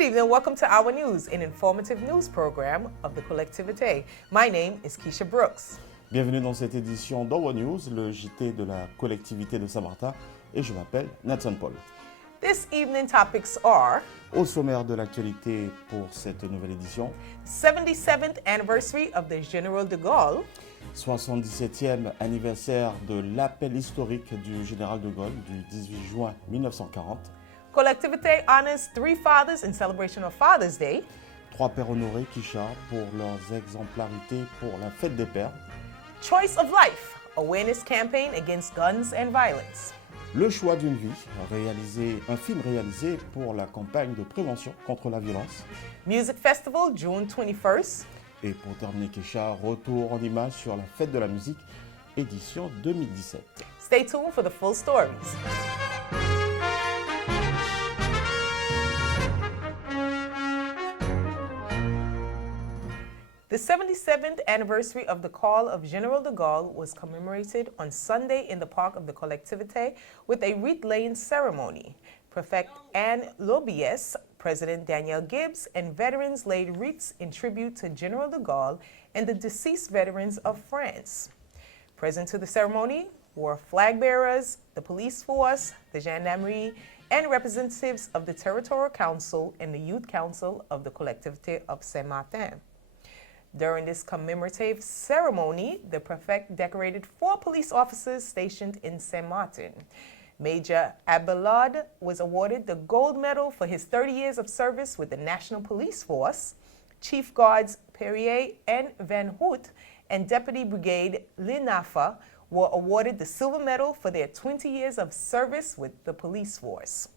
Good evening. Welcome to Our News, an informative news program of the Collectivité. My name is Keisha Brooks. Bienvenue dans cette édition d'Our News, le JT de la collectivité de Saint-Martin, et je m'appelle Nathan Paul. This evening topics are Au sommaire de l'actualité pour cette nouvelle édition, 77th anniversary of the General de Gaulle, 77e anniversaire de l'appel historique du général de Gaulle du 18 juin 1940, Collectivité honors 3 fathers in celebration of Father's Day, 3 pères honorés Kisha pour leurs exemplarités pour la fête des pères, Choice of Life, awareness campaign against guns and violence, Le choix d'une vie, un film réalisé pour la campagne de prévention contre la violence. Music Festival, June 21st. Et pour terminer, Kesha, retour en images sur la fête de la musique, édition 2017. Stay tuned for the full stories. The 77th anniversary of the call of General de Gaulle was commemorated on Sunday in the Park of the Collectivité with a wreath-laying ceremony. Prefect Anne Lobies, President Daniel Gibbs, and veterans laid wreaths in tribute to General de Gaulle and the deceased veterans of France. Present to the ceremony were flag bearers, the police force, the gendarmerie, and representatives of the Territorial Council and the Youth Council of the Collectivité of Saint-Martin. During this commemorative ceremony, the prefect decorated 4 police officers stationed in Saint-Martin. Major Abelard was awarded the gold medal for his 30 years of service with the National Police Force. Chief Guards Perrier and Van Hout and Deputy Brigade Linafa were awarded the silver medal for their 20 years of service with the police force.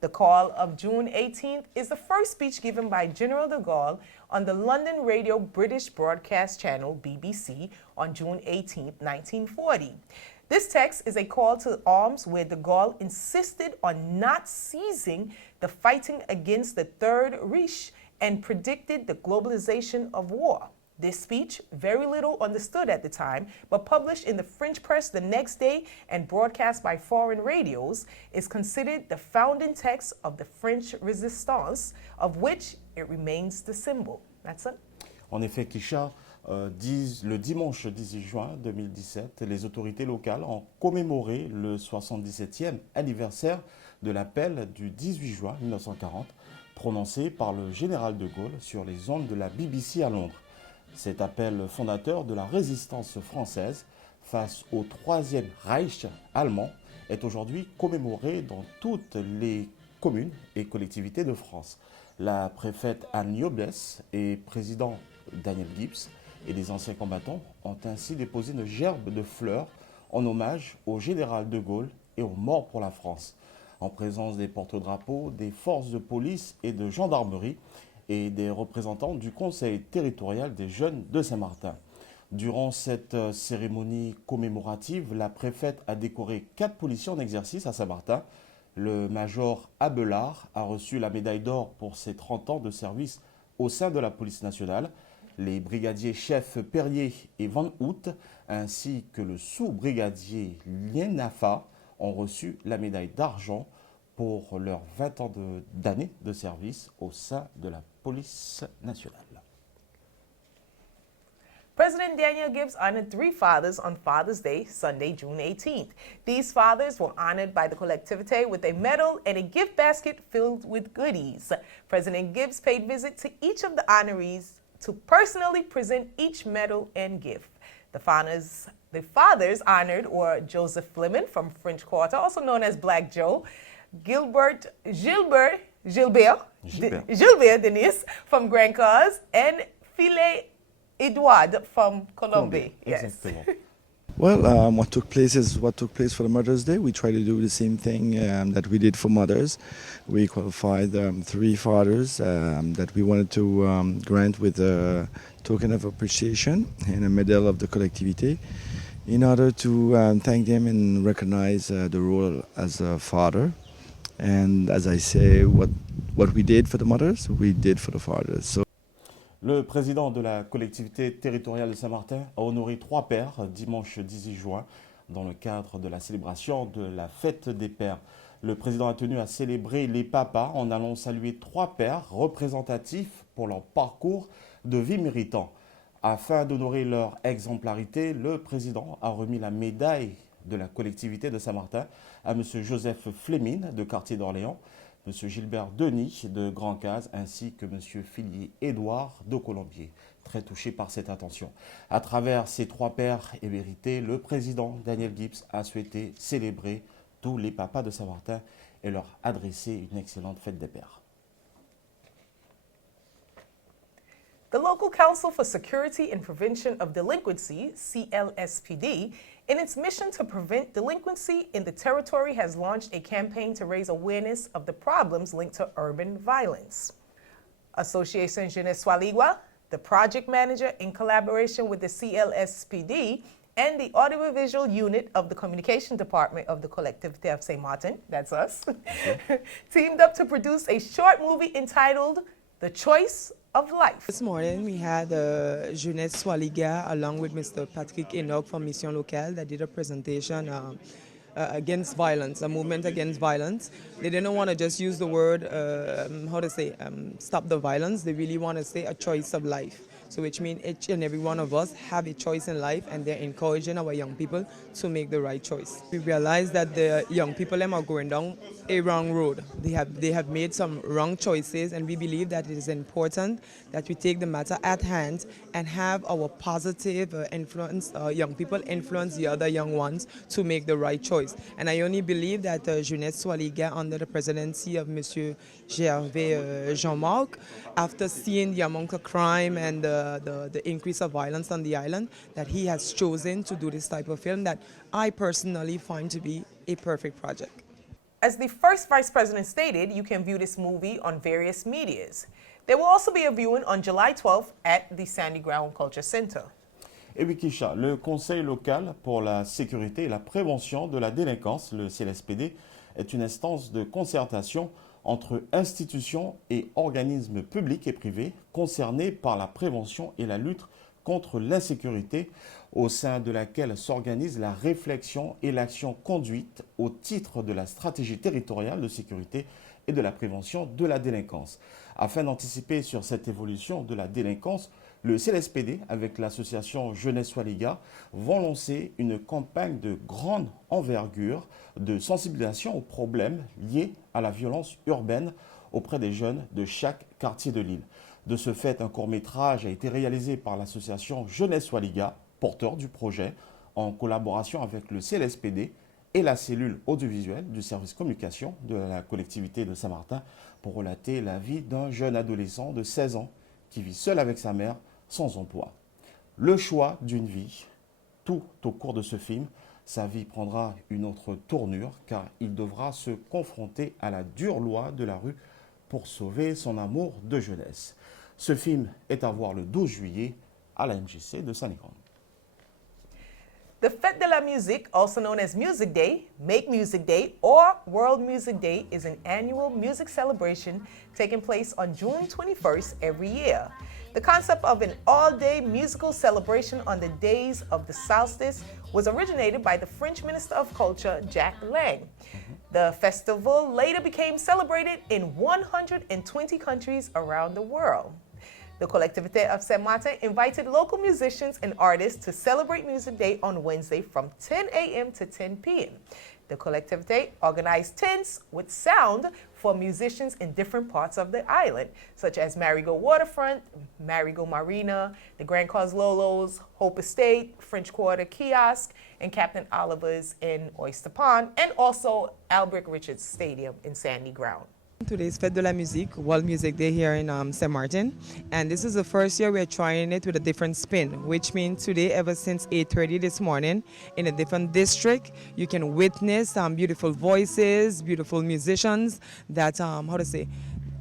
The call of June 18th is the first speech given by General de Gaulle on the London Radio British Broadcast Channel, BBC, on June 18, 1940. This text is a call to arms where de Gaulle insisted on not ceasing the fighting against the Third Reich and predicted the globalization of war. This speech, very little understood at the time, but published in the French press the next day and broadcast by foreign radios, is considered the founding text of the French resistance, of which it remains the symbol. That's it. En effet, Kisha, le dimanche 18 juin 2017, les autorités locales ont commémoré le 77e anniversaire de l'appel du 18 juin 1940, prononcé par le général de Gaulle sur les ondes de la BBC à Londres. Cet appel fondateur de la résistance française face au Troisième Reich allemand est aujourd'hui commémoré dans toutes les communes et collectivités de France. La préfète Anne Lobies et président Daniel Gibbs et les anciens combattants ont ainsi déposé une gerbe de fleurs en hommage au général de Gaulle et aux morts pour la France, en présence des porte-drapeaux, des forces de police et de gendarmerie et des représentants du Conseil territorial des jeunes de Saint-Martin. Durant cette cérémonie commémorative, la préfète a décoré 4 policiers en exercice à Saint-Martin. Le major Abelard a reçu la médaille d'or pour ses 30 ans de service au sein de la police nationale. Les brigadiers chefs Perrier et Van Hout, ainsi que le sous-brigadier Lienafa, ont reçu la médaille d'argent pour leurs 20 ans d'années de service au sein de la police nationale. President Daniel Gibbs honored 3 fathers on Father's Day, Sunday, June 18th. These fathers were honored by the Collectivité with a medal and a gift basket filled with goodies. President Gibbs paid visit to each of the honorees to personally present each medal and gift. The fathers honored were Joseph Fleming from French Quarter, also known as Black Joe, Gilbert Denis from Grand Cause, and Filet Edouard from Colombie. Yes. Well, what took place is what took place for the Mother's Day. We try to do the same thing that we did for mothers. We qualified 3 fathers that we wanted to grant with a token of appreciation and a medal of the Collectivité in order to thank them and recognize the role as a father. And as I say, what we did for the mothers, we did for the fathers. So Le président de la collectivité territoriale de Saint-Martin a honoré 3 pères dimanche 18 juin dans le cadre de la célébration de la fête des pères. Le président a tenu à célébrer les papas en allant saluer 3 pères représentatifs pour leur parcours de vie méritant. Afin d'honorer leur exemplarité, le président a remis la médaille de la collectivité de Saint-Martin à M. Joseph Fleming de Quartier d'Orléans, M. Gilbert Denis de Grand-Case ainsi que M. Philier-Édouard de Colombier, très touché par cette attention. À travers ces 3 pères émérités, le président Daniel Gibbs a souhaité célébrer tous les papas de Saint-Martin et leur adresser une excellente fête des pères. The Local Council for Security and Prevention of Delinquency, CLSPD, in its mission to prevent delinquency in the territory has launched a campaign to raise awareness of the problems linked to urban violence. Association Jeunesse Waligua, the project manager in collaboration with the CLSPD and the audiovisual unit of the communication department of the Collectivité of St. Martin, that's us, teamed up to produce a short movie entitled The Choice of Life. This morning we had Jeunesse Swaliga along with Mr. Patrick Enoch from Mission Locale that did a presentation against violence, a movement against violence. They didn't want to just use the word, stop the violence. They really want to say a choice of life. So which means each and every one of us have a choice in life, and they're encouraging our young people to make the right choice. We realize that the young people are going down a wrong road. They have made some wrong choices, and we believe that it is important that we take the matter at hand and have our positive influence, young people influence the other young ones to make the right choice. And I only believe that Jeunesse Swaliga, under the presidency of Monsieur Gervais Jean-Marc, after seeing the amount of crime and the increase of violence on the island, that he has chosen to do this type of film that I personally find to be a perfect project. As the first Vice President stated, you can view this movie on various medias. There will also be a viewing on July 12th at the Sandy Ground Culture Center. Et oui, Kisha, le Conseil local pour la sécurité et la prévention de la délinquance, le CLSPD, est une instance de concertation entre institutions et organismes publics et privés concernés par la prévention et la lutte contre l'insécurité, au sein de laquelle s'organise la réflexion et l'action conduite au titre de la stratégie territoriale de sécurité et de la prévention de la délinquance. Afin d'anticiper sur cette évolution de la délinquance, le CLSPD, avec l'association Jeunesse Waliga, vont lancer une campagne de grande envergure de sensibilisation aux problèmes liés à la violence urbaine auprès des jeunes de chaque quartier de l'île. De ce fait, un court-métrage a été réalisé par l'association Jeunesse Waliga, porteur du projet, en collaboration avec le CLSPD et la cellule audiovisuelle du service communication de la collectivité de Saint-Martin pour relater la vie d'un jeune adolescent de 16 ans qui vit seul avec sa mère sans emploi. Le choix d'une vie. Tout au cours de ce film, sa vie prendra une autre tournure car il devra se confronter à la dure loi de la rue pour sauver son amour de jeunesse. Ce film est à voir le 12 juillet à la MJC de Saint-Léon. The Fête de la Musique, also known as Music Day, Make Music Day, or World Music Day, is an annual music celebration taking place on June 21st every year. The concept of an all-day musical celebration on the days of the solstice was originated by the French Minister of Culture, Jacques Lang. The festival later became celebrated in 120 countries around the world. The Collectivité of St. Martin invited local musicians and artists to celebrate Music Day on Wednesday from 10 a.m. to 10 p.m. The Collectivité organized tents with sound for musicians in different parts of the island, such as Marigot Waterfront, Marigot Marina, the Grand Cause Lolos, Hope Estate, French Quarter Kiosk, and Captain Oliver's in Oyster Pond, and also Albrecht Richards Stadium in Sandy Ground. Today's Fête de la Musique, World Music Day here in St. Martin, and this is the first year we're trying it with a different spin, which means today, ever since 8:30 this morning, in a different district, you can witness beautiful voices, beautiful musicians that,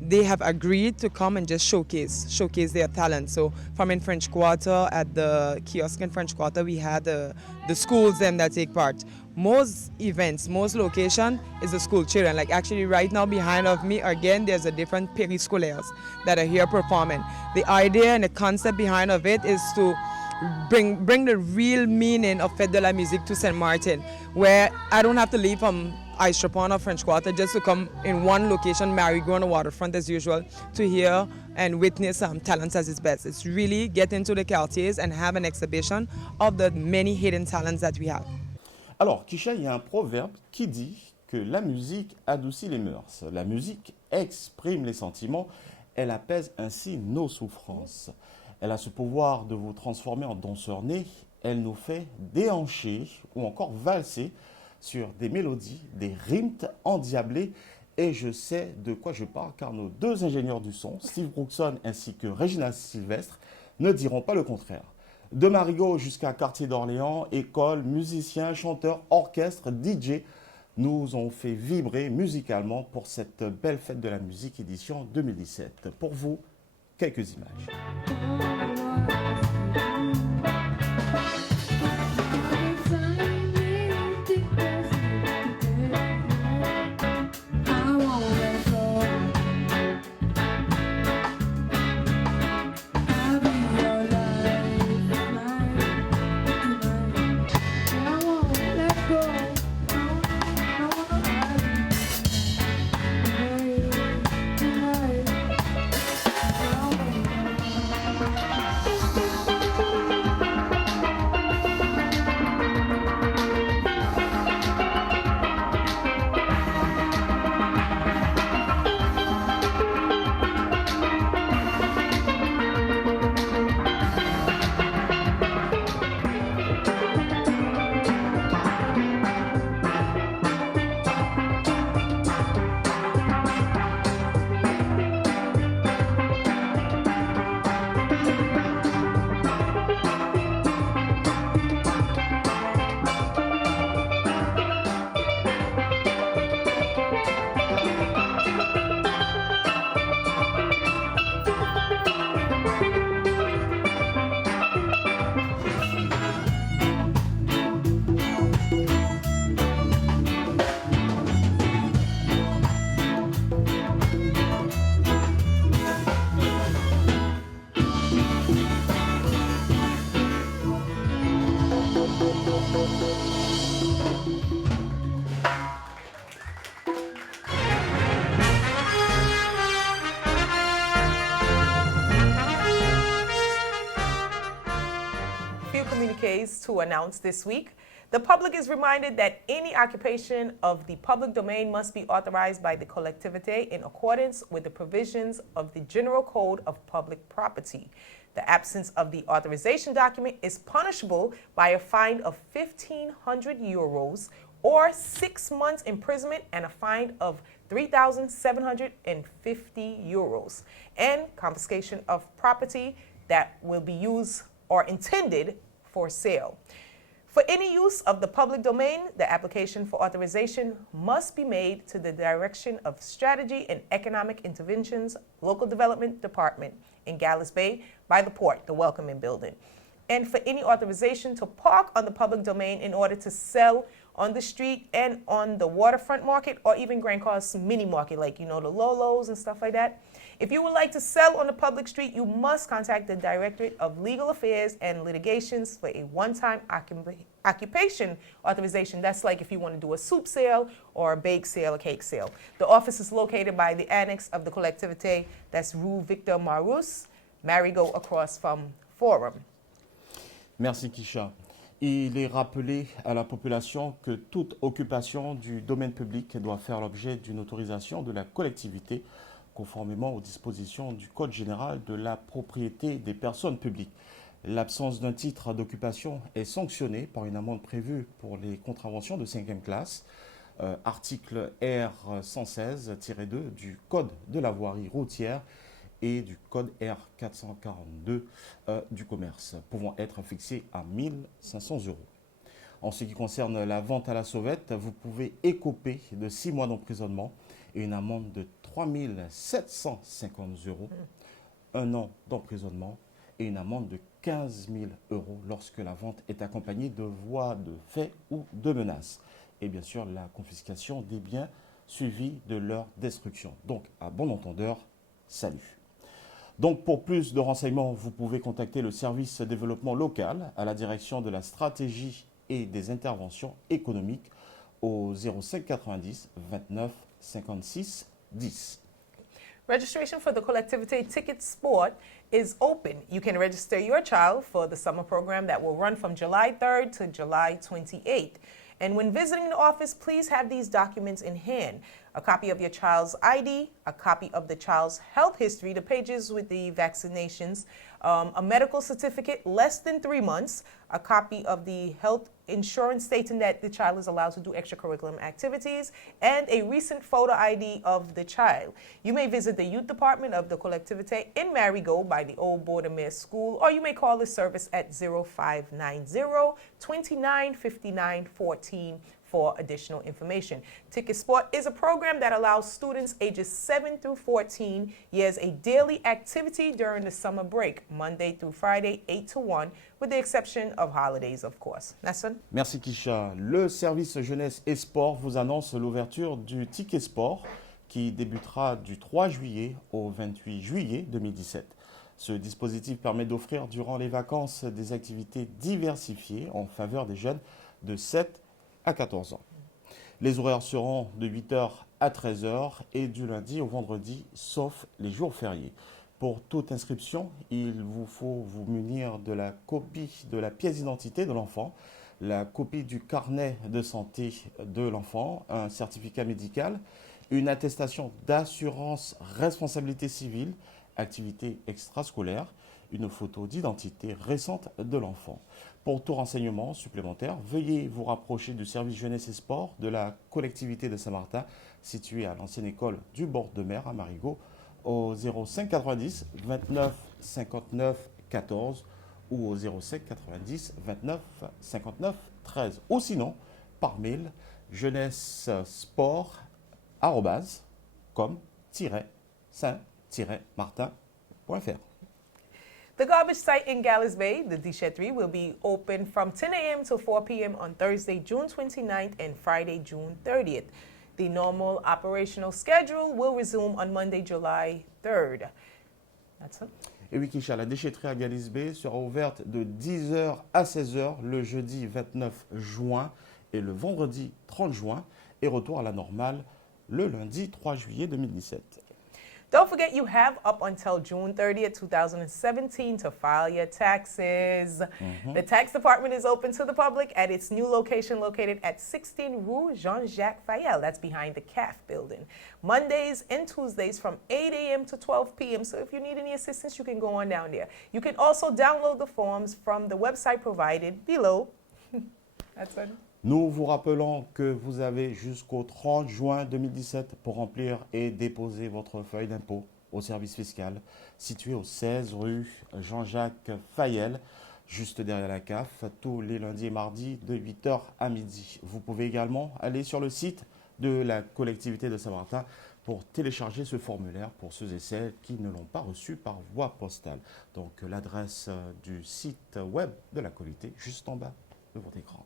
they have agreed to come and just showcase their talent. So from in French Quarter, at the kiosk in French Quarter, we had the schools them that take part. Most events, most location is the school children. Like actually right now behind of me, again, there's a different périscolaires that are here performing. The idea and the concept behind of it is to bring the real meaning of Fête de la Musique to St. Martin, where I don't have to leave from Ice Chapon or French Quarter just to come in one location, Marigo on the waterfront as usual, to hear and witness talents at its best. It's really get into the quartiers and have an exhibition of the many hidden talents that we have. Alors, Kisha, il y a un proverbe qui dit que la musique adoucit les mœurs. La musique exprime les sentiments, elle apaise ainsi nos souffrances. Elle a ce pouvoir de vous transformer en danseur né, elle nous fait déhancher ou encore valser sur des mélodies, des rimes endiablés. Et je sais de quoi je parle car nos deux ingénieurs du son, Steve Brookson ainsi que Regina Sylvestre, ne diront pas le contraire. De Marigot jusqu'à Quartier d'Orléans, école, musiciens, chanteurs, orchestres, DJ, nous ont fait vibrer musicalement pour cette belle fête de la musique édition 2017. Pour vous, quelques images. Communiques to announce this week. The public is reminded that any occupation of the public domain must be authorized by the Collectivité in accordance with the provisions of the General Code of Public Property. The absence of the authorization document is punishable by a fine of €1,500 or 6 months imprisonment and a fine of €3,750 and confiscation of property that will be used or intended for sale. For any use of the public domain, the application for authorization must be made to the Direction of Strategy and Economic Interventions Local Development Department in Gallows Bay by the port, the Welcoming Building. And for any authorization to park on the public domain in order to sell on the street and on the waterfront market or even Grand Cross mini market, like, the Lolos and stuff like that. If you would like to sell on the public street, you must contact the Directorate of Legal Affairs and Litigations for a one-time occupation authorization. That's like if you want to do a soup sale or a bake sale, a cake sale. The office is located by the annex of the Collectivité. That's Rue Victor Marousse, Marigot across from Forum. Merci Kisha. Il est rappelé à la population que toute occupation du domaine public doit faire l'objet d'une autorisation de la collectivité conformément aux dispositions du Code général de la propriété des personnes publiques. L'absence d'un titre d'occupation est sanctionnée par une amende prévue pour les contraventions de 5e classe, article R 116-2 du Code de la voirie routière et du Code R 442 du commerce, pouvant être fixés à 1 500 €. En ce qui concerne la vente à la sauvette, vous pouvez écoper de 6 mois d'emprisonnement et une amende de 3 750 €, 1 an d'emprisonnement et une amende de 15 000 € lorsque la vente est accompagnée de voies de fait ou de menaces. Et bien sûr, la confiscation des biens suivie de leur destruction. Donc, à bon entendeur, salut. Donc, pour plus de renseignements, vous pouvez contacter le service développement local à la direction de la stratégie et des interventions économiques au 05 90 29 56 10. Registration for the Collectivity Ticket Sport is open. You can register your child for the summer program that will run from July 3rd to July 28th. And when visiting the office, please have these documents in hand. A copy of your child's ID, a copy of the child's health history, the pages with the vaccinations, a medical certificate less than 3 months, a copy of the health insurance stating that the child is allowed to do extracurricular activities, and a recent photo ID of the child. You may visit the youth department of the Collectivité in Marigot by the Old Bordermere School, or you may call the service at 0590 29 59 14 for additional information. Ticket Sport is a program that allows students ages 7 through 14 years a daily activity during the summer break, Monday through Friday, 8 to 1, with the exception of holidays, of course. Nasson? Merci Kisha. Le service jeunesse et sport vous annonce l'ouverture du Ticket Sport qui débutera du 3 juillet au 28 juillet 2017. Ce dispositif permet d'offrir durant les vacances des activités diversifiées en faveur des jeunes de 7 à 14 ans. Les horaires seront de 8h à 13h et du lundi au vendredi, sauf les jours fériés. Pour toute inscription, il vous faut vous munir de la copie de la pièce d'identité de l'enfant, la copie du carnet de santé de l'enfant, un certificat médical, une attestation d'assurance responsabilité civile, activité extrascolaire, une photo d'identité récente de l'enfant. Pour tout renseignement supplémentaire, veuillez vous rapprocher du service jeunesse et sport de la collectivité de Saint-Martin, située à l'ancienne école du bord de mer à Marigot, au 05 90 29 59 14 ou au 05 90 29 59 13. Ou sinon, par mail, jeunesse-sport@com-saint-martin.fr. The garbage site in Gallis Bay, the déchetterie, will be open from 10 a.m. to 4 p.m. on Thursday, June 29th and Friday, June 30th. The normal operational schedule will resume on Monday, July 3rd. That's it. Et oui, Kisha, la déchetterie à Gallis-Bay sera ouverte de 10h à 16h le jeudi 29 juin et le vendredi 30 juin et retour à la normale le lundi 3 juillet 2017. Don't forget you have up until June 30th, 2017 to file your taxes. The tax department is open to the public at its new location located at 16 Rue Jean-Jacques Fayel. That's behind the CAF building. Mondays and Tuesdays from 8 a.m. to 12 p.m. So if you need any assistance, you can go on down there. You can also download the forms from the website provided below. That's it. Nous vous rappelons que vous avez jusqu'au 30 juin 2017 pour remplir et déposer votre feuille d'impôt au service fiscal situé au 16 rue Jean-Jacques Fayel, juste derrière la CAF, tous les lundis et mardis de 8h à midi. Vous pouvez également aller sur le site de la collectivité de Saint-Martin pour télécharger ce formulaire pour ceux et celles qui ne l'ont pas reçu par voie postale. Donc l'adresse du site web de la collectivité juste en bas de votre écran.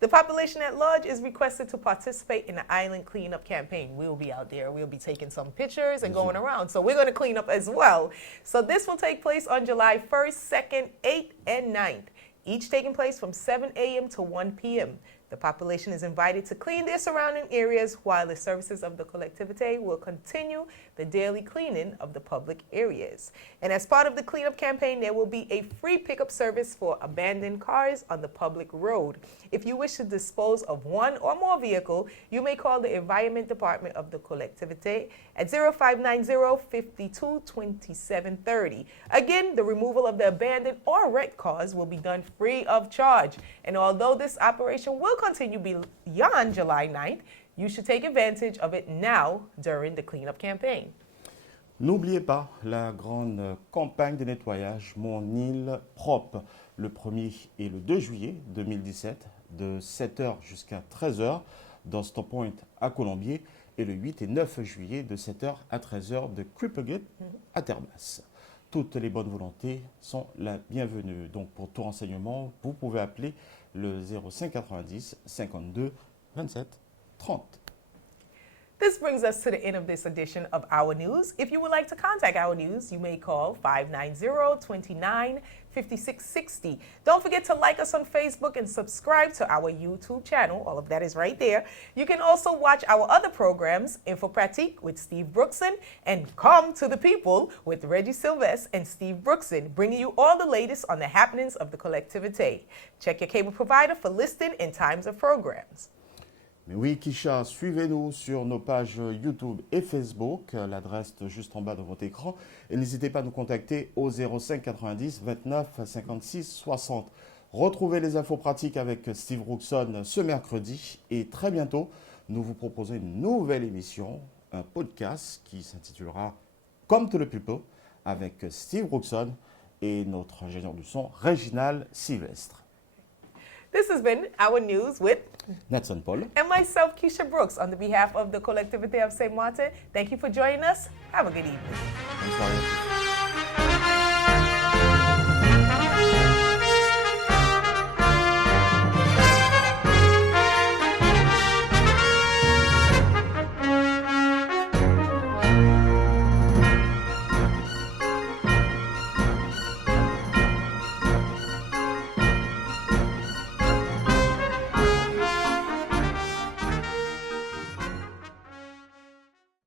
The population at large is requested to participate in the island cleanup campaign. We'll be out there. We'll be taking some pictures and going around. So we're going to clean up as well. So this will take place on July 1st, 2nd, 8th, and 9th, each taking place from 7 a.m. to 1 p.m. The population is invited to clean their surrounding areas while the services of the Collectivité will continue the daily cleaning of the public areas. And as part of the cleanup campaign, there will be a free pickup service for abandoned cars on the public road. If you wish to dispose of one or more vehicle, you may call the Environment Department of the Collectivité at 0590 52 27 30. Again, the removal of the abandoned or wrecked cars will be done free of charge. And although this operation will continue beyond July 9th, you should take advantage of it now during the cleanup campaign. N'oubliez pas la grande campagne de nettoyage Mon île propre le 1er et le 2 juillet 2017 de 7h jusqu'à 13h dans Stop Point à Colombier et le 8 et 9 juillet de 7h à 13h de Cripplegate à Terre-Basse. Toutes les bonnes volontés sont la bienvenue. Donc pour tout renseignement, vous pouvez appeler le 05 90 52 27 30. This brings us to the end of this edition of Our News. If you would like to contact Our News, you may call 590-29-5660. Don't forget to like us on Facebook and subscribe to our YouTube channel. All of that is right there. You can also watch our other programs, Info Pratique with Steve Brookson and Come to the People with Reggie Sylvestre and Steve Brookson, bringing you all the latest on the happenings of the Collectivité. Check your cable provider for listing and times of programs. Mais oui, Kisha, suivez-nous sur nos pages YouTube et Facebook, l'adresse juste en bas de votre écran. Et n'hésitez pas à nous contacter au 05 90 29 56 60. Retrouvez les infos pratiques avec Steve Brookson ce mercredi. Et très bientôt, nous vous proposons une nouvelle émission, un podcast qui s'intitulera Come to the People avec Steve Brookson et notre ingénieur du son, Réginal Sylvestre. This has been Our News with Nathan Paul. and myself, Keisha Brooks, on the behalf of the Collectivité of St. Martin. Thank you for joining us. Have a good evening. Bonne soirée à tous.